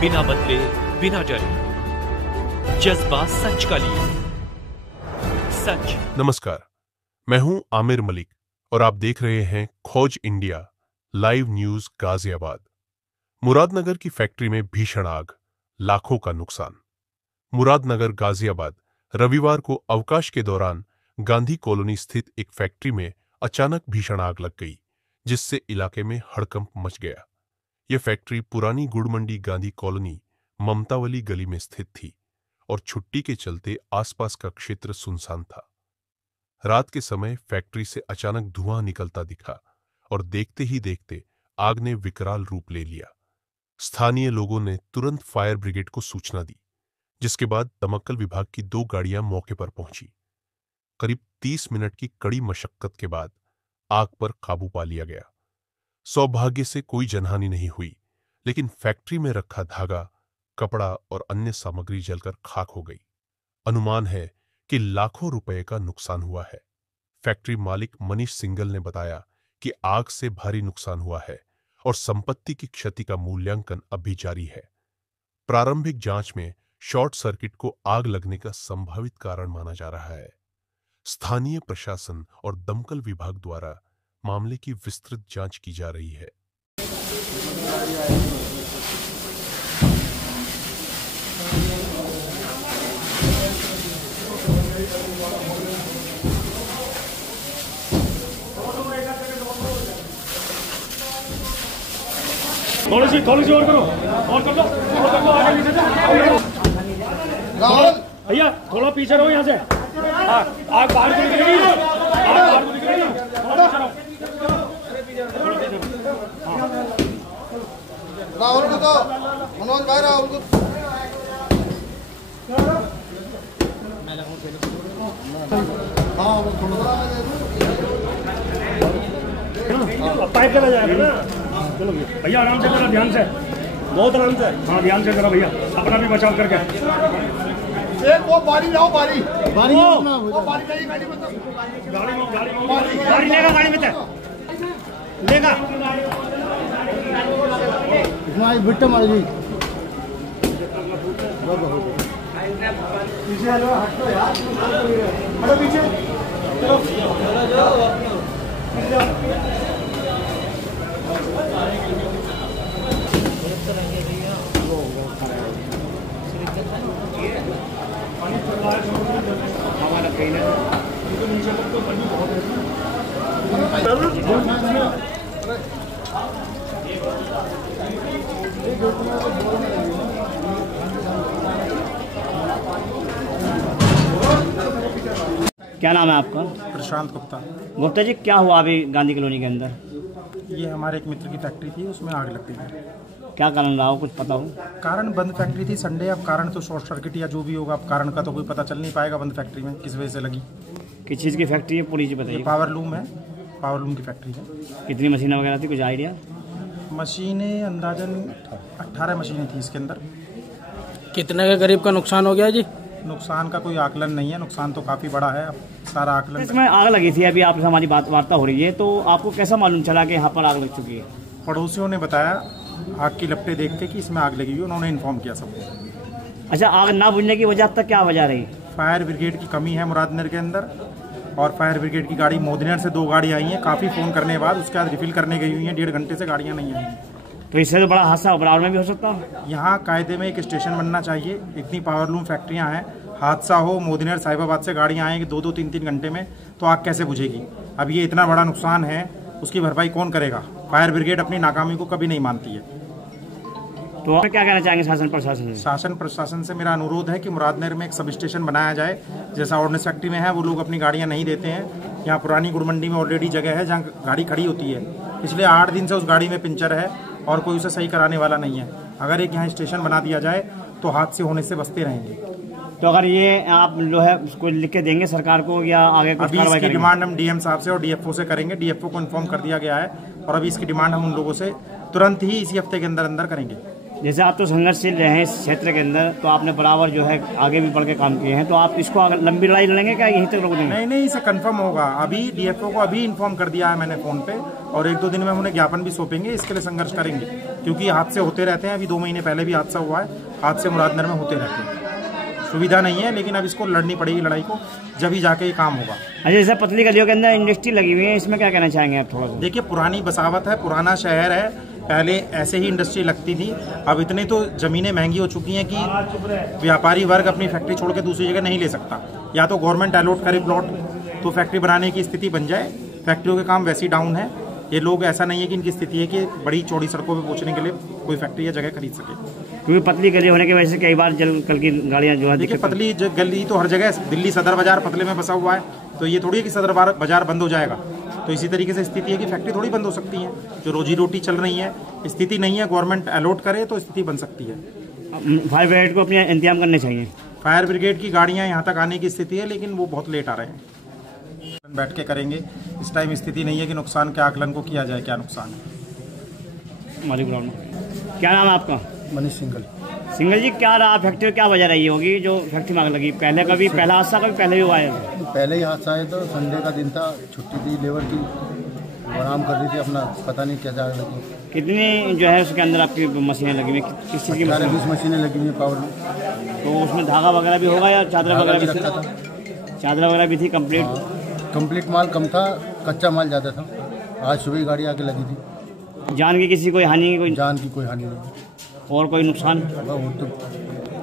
बिना बदले, बिना डरे, जज्बा सच का लिए, सच। नमस्कार, मैं हूं आमिर मलिक और आप देख रहे हैं खोज India live news Ghaziabad. Muradnagar की फैक्ट्री में भीषण आग, लाखों का नुकसान। मुरादनगर गाजियाबाद रविवार को अवकाश के दौरान गांधी कॉलोनी स्थित एक फैक्ट्री में अचानक भीषण आग लग गई, जिससे इलाके में हड़कंप मच गया। यह फैक्ट्री पुरानी गुड़ मंडी गांधी कॉलोनी ममतावली गली में स्थित थी और छुट्टी के चलते आसपास का क्षेत्र सुनसान था। रात के समय फैक्ट्री से अचानक धुआं निकलता दिखा और देखते ही देखते आग ने विकराल रूप ले लिया। स्थानीय लोगों ने तुरंत फायर ब्रिगेड को सूचना दी, जिसके बाद दमकल विभाग की 2 गाड़ियां मौके पर पहुंची। करीब 30 मिनट की कड़ी मशक्कत के बाद आग पर काबू पा लिया गया। सौभाग्य से कोई जनहानि नहीं हुई, लेकिन फैक्ट्री में रखा धागा, कपड़ा और अन्य सामग्री जलकर खाक हो गई। अनुमान है कि लाखों रुपए का नुकसान हुआ है। फैक्ट्री मालिक मनीष सिंगल ने बताया कि आग से भारी नुकसान हुआ है और संपत्ति की क्षति का मूल्यांकन अभी जारी है। प्रारंभिक जांच में शॉर्ट सर्किट को आग लगने का संभावित कारण माना जा रहा है। स्थानीय प्रशासन और दमकल विभाग द्वारा मामले की विस्तृत जांच की जा रही है। थोड़ी सी और करो, और कर लो, आगे पीछे राहुल भैया थोड़ा पीछे रहो यहाँ से। आग बाहर को निकलेगी, आग बाहर को निकलेगी, थोड़ा पीछे रहो। राहुल को तो मनोज भाई, राहुल को पाइप चला जाएगा ना। चलो भैया आराम से करो, ध्यान से, बहुत आराम से। हाँ ध्यान से करो भैया, अपना भी बचाव करके। एक वो बारी लाओ, बारी बारी वो बारी नहीं, गाड़ी में बारी लेगा, गाड़ी में लेगा। इतना बिट्टे मार दी। पीछे हटो यार, हटो पीछे। क्या नाम है आपका? प्रशांत गुप्ता। गुप्ता जी, क्या हुआ अभी गांधी कॉलोनी के अंदर? ये हमारे एक मित्र की फैक्ट्री थी, उसमें आग लग गई। क्या कारण रहा हो, कुछ पता हो? कारण बंद फैक्ट्री थी, संडे। अब कारण तो शॉर्ट सर्किट या जो भी होगा, अब कारण का तो कोई पता चल नहीं पाएगा। बंद फैक्ट्री में किस वजह से लगी, किस चीज़ की फैक्ट्री है, पूरी चीज़ बताइए। पावर लूम है, पावर लूम की फैक्ट्री है। कितनी मशीनें वगैरह थी, कुछ आइडिया? मशीनें अंदाजन 18 मशीनें थी इसके अंदर। कितने के करीब का नुकसान हो गया जी? नुकसान का कोई आकलन नहीं है, नुकसान तो काफ़ी बड़ा है। अब सारा आकलन। इसमें आग लगी थी, अभी आपसे हमारी वार्ता हो रही है, तो आपको कैसा मालूम चला कि यहाँ पर आग लग चुकी है? पड़ोसियों ने बताया आग की लपटें देख के कि इसमें आग लगी हुई, उन्होंने इन्फॉर्म किया सबको। अच्छा, आग ना बुझने की वजह तक क्या वजह रही? फायर ब्रिगेड की कमी है मुरादनगर के अंदर, और फायर ब्रिगेड की गाड़ी मोदनगर से 2 गाड़ी आई हैं। काफ़ी फ़ोन करने के बाद उसके बाद रिफिल करने गई हुई हैं। 1.5 घंटे से गाड़ियाँ नहीं आई हैं। तो इससे तो बड़ा हादसा बराबर में भी हो सकता है। यहाँ कायदे में एक स्टेशन बनना चाहिए। इतनी पावरलूम फैक्ट्रियाँ हैं, हादसा हो, मोदनगर साहिबाबाद से गाड़ियाँ आएंगी 2-2, 3-3 घंटे में, तो आग कैसे बुझेगी? अब ये इतना बड़ा नुकसान है, उसकी भरपाई कौन करेगा? फायर ब्रिगेड अपनी नाकामी को कभी नहीं मानती है। तो आप क्या कहना चाहेंगे शासन प्रशासन से? शासन प्रशासन से मेरा अनुरोध है कि मुरादनगर में एक सब स्टेशन बनाया जाए, जैसा ऑर्डिनेंस फैक्ट्री में है। वो लोग अपनी गाड़ियाँ नहीं देते हैं। यहाँ पुरानी गुड़ मंडी में ऑलरेडी जगह है जहाँ गाड़ी खड़ी होती है। पिछले 8 दिन से उस गाड़ी में पंचर है और कोई उसे सही कराने वाला नहीं है। अगर एक यहाँ स्टेशन बना दिया जाए तो हादसे होने से बचते रहेंगे। तो अगर ये आप जो है उसको लिख के देंगे सरकार को या आगे कुछ कार्रवाई इसकी करेंगे? डिमांड हम डीएम साहब से और डीएफओ से करेंगे। डीएफओ को इन्फॉर्म कर दिया गया है और अभी इसकी डिमांड हम उन लोगों से तुरंत ही इसी हफ्ते के अंदर अंदर करेंगे। जैसे आप तो संघर्षशील रहे हैं इस क्षेत्र के अंदर, तो आपने बराबर जो है आगे भी बढ़ के काम किए हैं, तो आप इसको लंबी लड़ाई लड़ेंगे क्या यहीं तक रोक देंगे? नहीं, इसे कंफर्म होगा। अभी डीएफओ को अभी इन्फॉर्म कर दिया है मैंने फ़ोन पे, और 1-2 दिन में उन्हें ज्ञापन भी सौंपेंगे। इसके लिए संघर्ष करेंगे, क्योंकि हादसे होते रहते हैं। अभी 2 महीने पहले भी हादसा हुआ है, हादसे मुरादनगर में होते रहते हैं। सुविधा नहीं है, लेकिन अब इसको लड़नी पड़ेगी लड़ाई को, जब ही जाके ये काम होगा। अच्छा, जैसे पतली गलियों के अंदर इंडस्ट्री लगी हुई है, इसमें क्या कहना चाहेंगे आप थोड़ा सा? देखिए, पुरानी बसावत है, पुराना शहर है, पहले ऐसे ही इंडस्ट्री लगती थी। अब इतनी तो ज़मीनें महंगी हो चुकी हैं कि व्यापारी वर्ग अपनी फैक्ट्री छोड़ के दूसरी जगह नहीं ले सकता। या तो गवर्नमेंट अलॉट करे प्लॉट, तो फैक्ट्री बनाने की स्थिति बन जाए। फैक्ट्रियों के काम वैसे ही डाउन है। ये लोग, ऐसा नहीं है कि इनकी स्थिति है कि बड़ी चौड़ी सड़कों पे पहुंचने के लिए कोई फैक्ट्री या जगह खरीद सके, क्योंकि पतली गली होने की वजह से कई बार कल की गाड़ियाँ जो है। देखिए, पतली गली तो हर जगह, दिल्ली सदर बाजार पतले में बसा हुआ है, तो ये थोड़ी है कि सदर बाजार बंद हो जाएगा। तो इसी तरीके से स्थिति है कि फैक्ट्री थोड़ी बंद हो सकती है। जो रोजी रोटी चल रही है, स्थिति नहीं है, गवर्नमेंट अलॉट करे तो स्थिति बन सकती है। फायर ब्रिगेड को अपने इंतजाम करने चाहिए। फायर ब्रिगेड की गाड़ियां यहाँ तक आने की स्थिति है, लेकिन वो बहुत लेट आ रहे हैं। बैठ के करेंगे, इस टाइम स्थिति नहीं है कि नुकसान के आकलन को किया जाए, क्या नुकसान है। क्या नाम है आपका? मनीष सिंगल। सिंगल जी, क्या रहा फैक्ट्री, क्या वजह रही होगी जो फैक्ट्री में आग लगी? पहले कभी पहला हादसा कभी पहले भी हुआ है? पहले ही हादसा है, तो संडे का दिन था, छुट्टी थी लेबर की, आराम कर रही थी अपना, पता नहीं कैसे आग लगी। कितनी जो है उसके अंदर आपकी मशीनें लगी हुई, किस चीज़ की? 20 मशीनें लगी हुई पावर में। तो उसमें धागा वगैरह भी होगा या चादर वगैरह भी रखा था? चादर वगैरह भी थी कंप्लीट? कंप्लीट माल कम था, कच्चा माल ज़्यादा था। आज सुबह गाड़ी आके लगी थी। जान की किसी कोई हानि? कोई जान की कोई हानि नहीं, और कोई नुकसान? वो तो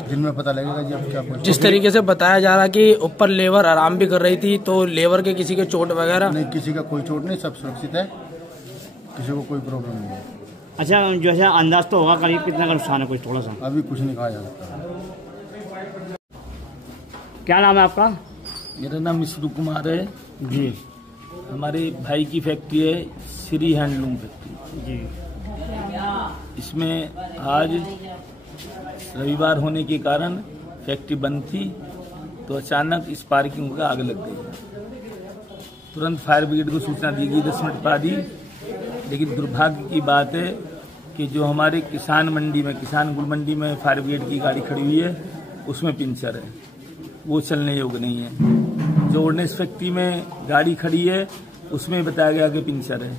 दिन में पता लगेगा जी। अब क्या कुछ जिस तरीके से बताया जा रहा कि ऊपर लेबर आराम भी कर रही थी, तो लेबर के किसी के चोट वगैरह? नहीं, किसी का कोई चोट नहीं, सब सुरक्षित है, किसी को कोई प्रॉब्लम नहीं है। अच्छा, जो है अंदाज तो होगा करीब कितना का नुकसान है, कुछ थोड़ा सा? अभी कुछ नहीं कहा जा सकता। क्या नाम है आपका? मेरा नाम विष्णु कुमार है जी। हमारे भाई की फैक्ट्री है श्री हैंडलूम फैक्ट्री जी। इसमें आज रविवार होने के कारण फैक्ट्री बंद थी, तो अचानक इस पार्किंग में आग लग गई। तुरंत फायर ब्रिगेड को सूचना दी गई 10 मिनट बाद ही, लेकिन दुर्भाग्य की बात है कि जो हमारे किसान गुड़ मंडी में फायर ब्रिगेड की गाड़ी खड़ी हुई है, उसमें पंचर है, वो चलने योग्य नहीं है। जो ऑर्डिनेंस फैक्ट्री में गाड़ी खड़ी है, उसमें बताया गया कि पंचर है।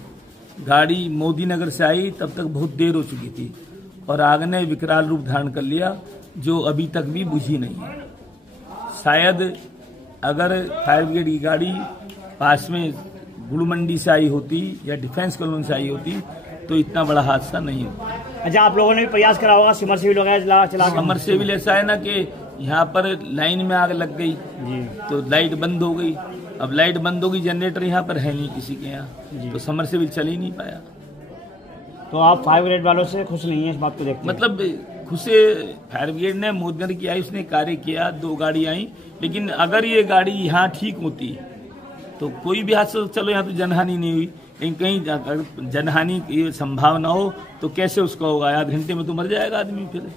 गाड़ी मोदी नगर से आई, तब तक बहुत देर हो चुकी थी और आग ने विकराल रूप धारण कर लिया, जो अभी तक भी बुझी नहीं है। शायद अगर फायर ब्रिगेड की गाड़ी पास में गुड़ मंडी से आई होती या डिफेंस कॉलोनी से आई होती, तो इतना बड़ा हादसा नहीं होता। अच्छा, आप लोगों ने भी प्रयास करा होगा, समरसेबिल वगैरह चला? समरसेबिल ऐसा है ना कि यहाँ पर लाइन में आग लग गई जी, तो लाइट बंद हो गई। अब लाइट बंद होगी, जनरेटर यहाँ पर है नहीं किसी के यहाँ, तो समरसेबिल चल ही नहीं पाया। तो आप फायर ब्रिगेड वालों से खुश नहीं है इस बात को देखते? मतलब खुशे फायर ब्रिगेड ने मोदनगर की आई, उसने कार्य किया, 2 गाड़ी आई, लेकिन अगर ये गाड़ी यहाँ ठीक होती तो कोई भी हादसा, चलो यहाँ तो जनहानि नहीं हुई, लेकिन कहीं जनहानि की संभावना हो तो कैसे उसका होगा? आध घंटे में तो मर जाएगा आदमी। फिर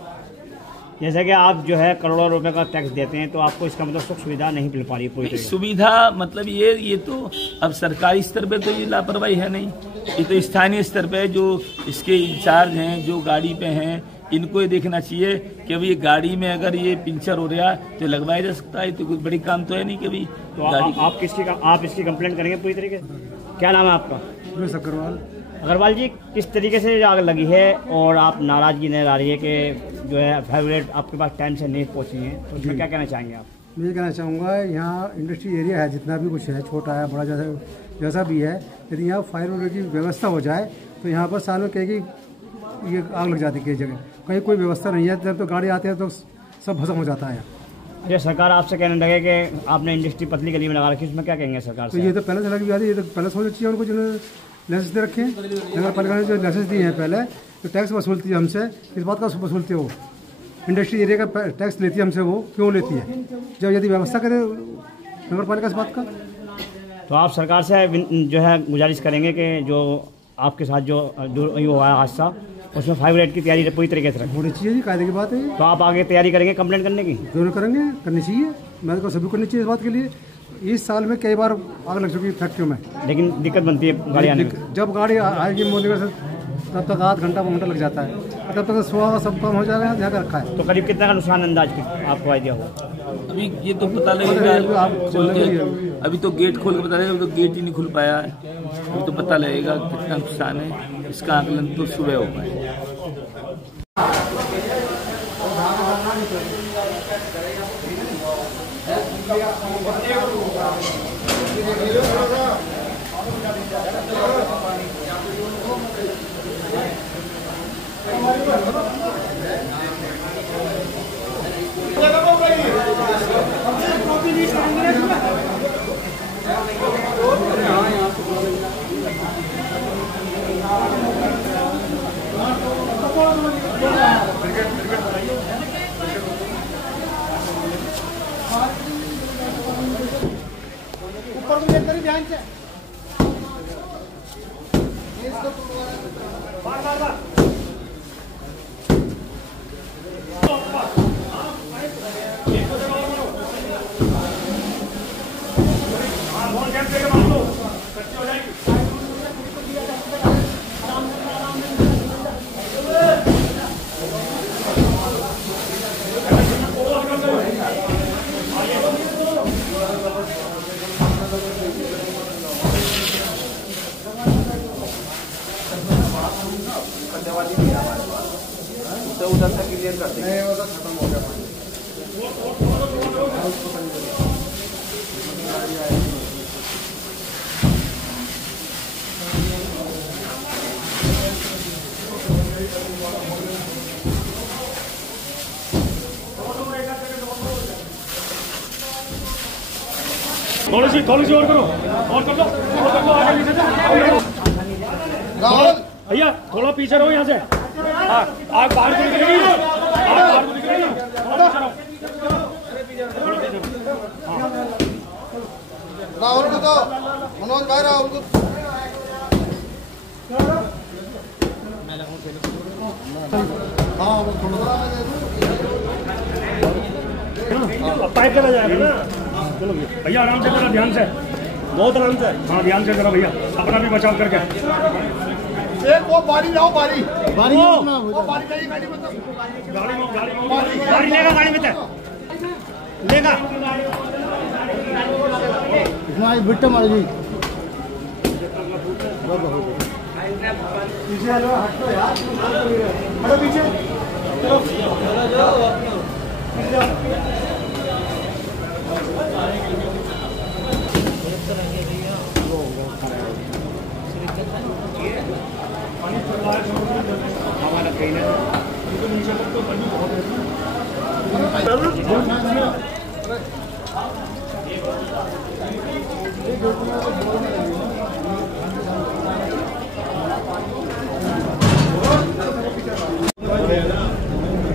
जैसे कि आप जो है करोड़ों रुपए का टैक्स देते हैं, तो आपको इसका मतलब सुख सुविधा नहीं मिल पा रही है कोई? सुविधा मतलब ये तो अब सरकारी स्तर पे तो ये लापरवाही है नहीं, ये तो स्थानीय स्तर पे जो इसके इंचार्ज हैं, जो गाड़ी पे हैं, इनको ये देखना चाहिए कि अभी ये गाड़ी में अगर ये पंचर हो रहा है तो लगवाया जा सकता है, तो कोई बड़ी काम तो है नहीं कभी। तो आप इसकी कंप्लेंट करेंगे पूरी तरीके से? क्या नाम है आपका? अग्रवाल। अग्रवाल जी, किस तरीके से आग लगी है और आप नाराजगी नजर आ रही है कि जो है फायर ब्रिगेड आपके पास टाइम से नहीं पहुंची है, तो उसमें क्या कहना चाहेंगे आप? मैं ये कहना चाहूँगा, यहाँ इंडस्ट्री एरिया है, जितना भी कुछ है, छोटा है बड़ा जैसा भी है, यदि यहाँ फायर ब्रिगेड की व्यवस्था हो जाए तो यहाँ पर सालों कहेगी ये आग लग जाती है कई जगह, कहीं कोई व्यवस्था नहीं है, जब तो गाड़ी आते हैं तो सब भस्म हो जाता है। ये सरकार आपसे कहने लगे कि आपने इंडस्ट्री पतली गली में लगा रखी, उसमें क्या कहेंगे सरकार से? तो ये तो पहले से लगी हुई है, ये तो पहले सोचना चाहिए उनको, जिन्होंने लाइसेंस दे रखे हैं, नगर पालिका ने जो लाइसेंस दिए हैं पहले, तो टैक्स वसूलती है हमसे, इस बात का वसूलती है वो, इंडस्ट्री एरिया का टैक्स लेती है हमसे, वो क्यों लेती है? जब यदि व्यवस्था करे नगर पालिका इस बात का। तो आप सरकार से जो है गुजारिश करेंगे कि जो आपके साथ जो हुआ है हादसा, उसमें फायर ब्रिगेड की तैयारी पूरी तरीके से रखें? होनी चाहिए जी, कायदे की बात है। तो आप आगे तैयारी करेंगे कंप्लेंट करने की? जरूर करेंगे, करनी चाहिए, मैं तो सभी करनी चाहिए इस बात के लिए। इस साल में कई बार आग लग चुकी है फैक्ट्रियों में, लेकिन दिक्कत बनती है गाड़ी आने में। जब गाड़ी आएगी मोदी से, तब तक आध घंटा 1 घंटा लग जाता है। तब तक सुबह सब काम हो जाएगा, यहाँ रखा है। तो करीब कितना का नुकसान अंदाज आपको आइडिया हो? अभी ये तो पता लगेगा, अभी तो गेट खोल के पता लगेगा, अभी तो गेट ही नहीं खुल पाया है। अभी तो पता लगेगा कितना नुकसान है, इसका आकलन तो सुबह हो पाएगा। ध्यान से उधर से क्लियर कर देंगे। नहीं, वो तो खत्म हो गया। थोड़ी सी और करो, और कर लो, आगे नीचे राहुल भैया थोड़ा पीछे रहो यहाँ से। हाँ, आग बाहर को निकलेगी, आग बाहर को निकलेगी, थोड़ा पीछे रहो। राहुल को तो मनोज भाई, राहुल को पाइप चला जाएगा ना। चलो भैया आराम से करो, ध्यान से, बहुत आराम से। हाँ ध्यान से करो भैया, अपना भी बचाव करके। एक वो बारी लाओ, बारी बारी लेगा, गाड़ी में लेगा। इसमें बिट्टा मार दी। पीछे हटो यार, हटो पीछे।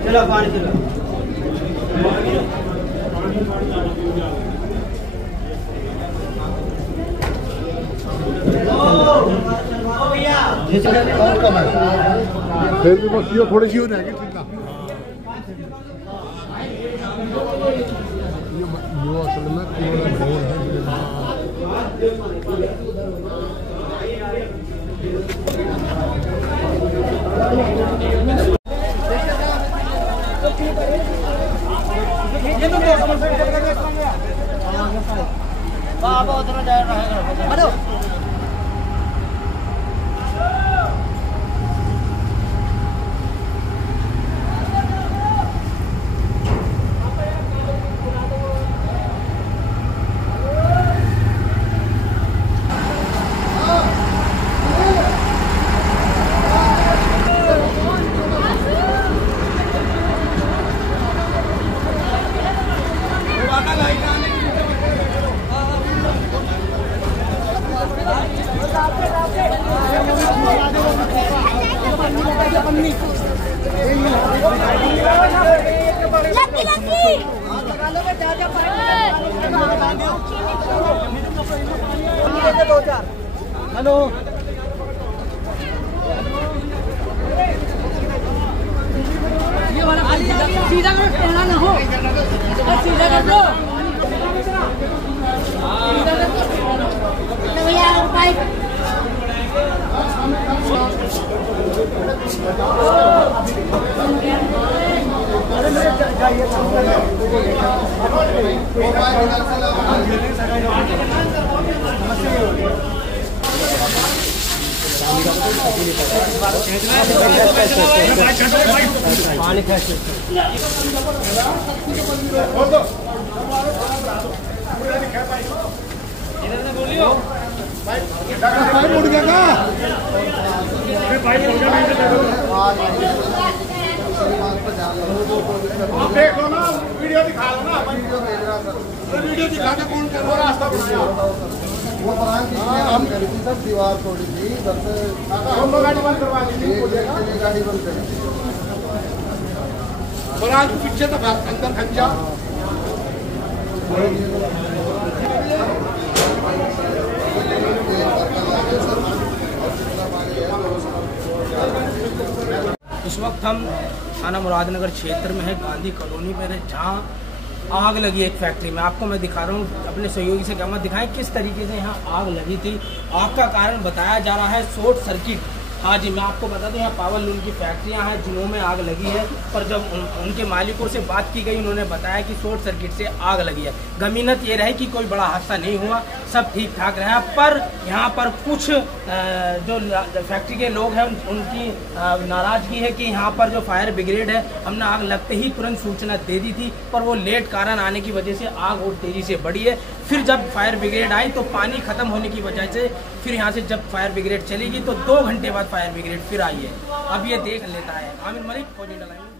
चलो पानी चलो। फिर भी बस ये थोड़ी सी हो जाएगी। ये असल में हेलो ये वाला सीधा करो, टेढ़ा ना हो, सीधा कर दो। भैया पाइप देख लो ना, वीडियो दिखा लो ना, वीडियो दिखा के कौन कर रहा रास्ता बनाया वो हम करी थी सब दीवार तोड़ी थी उधर से हम गाड़ी बंद करवा दी गाड़ी बंद करी और आज पीछे तो अंदर खंजा इस वक्त हम थाना मुरादनगर क्षेत्र में है, गांधी कॉलोनी में है, जहाँ आग लगी एक फैक्ट्री में। आपको मैं दिखा रहा हूँ, अपने सहयोगी से कहूँगा दिखाएं किस तरीके से यहाँ आग लगी थी। आग का कारण बताया जा रहा है शॉर्ट सर्किट। हाँ जी, मैं आपको बता दूं यहाँ पावर लूम की फैक्ट्रियाँ हैं जिनमें आग लगी है, पर जब उनके मालिकों से बात की गई उन्होंने बताया कि शॉर्ट सर्किट से आग लगी है। गमीनत ये रही कि कोई बड़ा हादसा नहीं हुआ, सब ठीक ठाक रहा। पर यहाँ पर कुछ जो फैक्ट्री के लोग हैं उनकी नाराजगी है कि यहाँ पर जो फायर ब्रिगेड है, हमने आग लगते ही तुरंत सूचना दे दी थी, पर वो लेट कारण आने की वजह से आग और तेजी से बढ़ी है। फिर जब फायर ब्रिगेड आई तो पानी खत्म होने की वजह से फिर यहाँ से जब फायर ब्रिगेड चलेगी तो 2 घंटे बाद फायर ब्रिगेड फिर आई है। अब ये देख लेता है। आमिर मलिक, खोज इंडिया लाइव।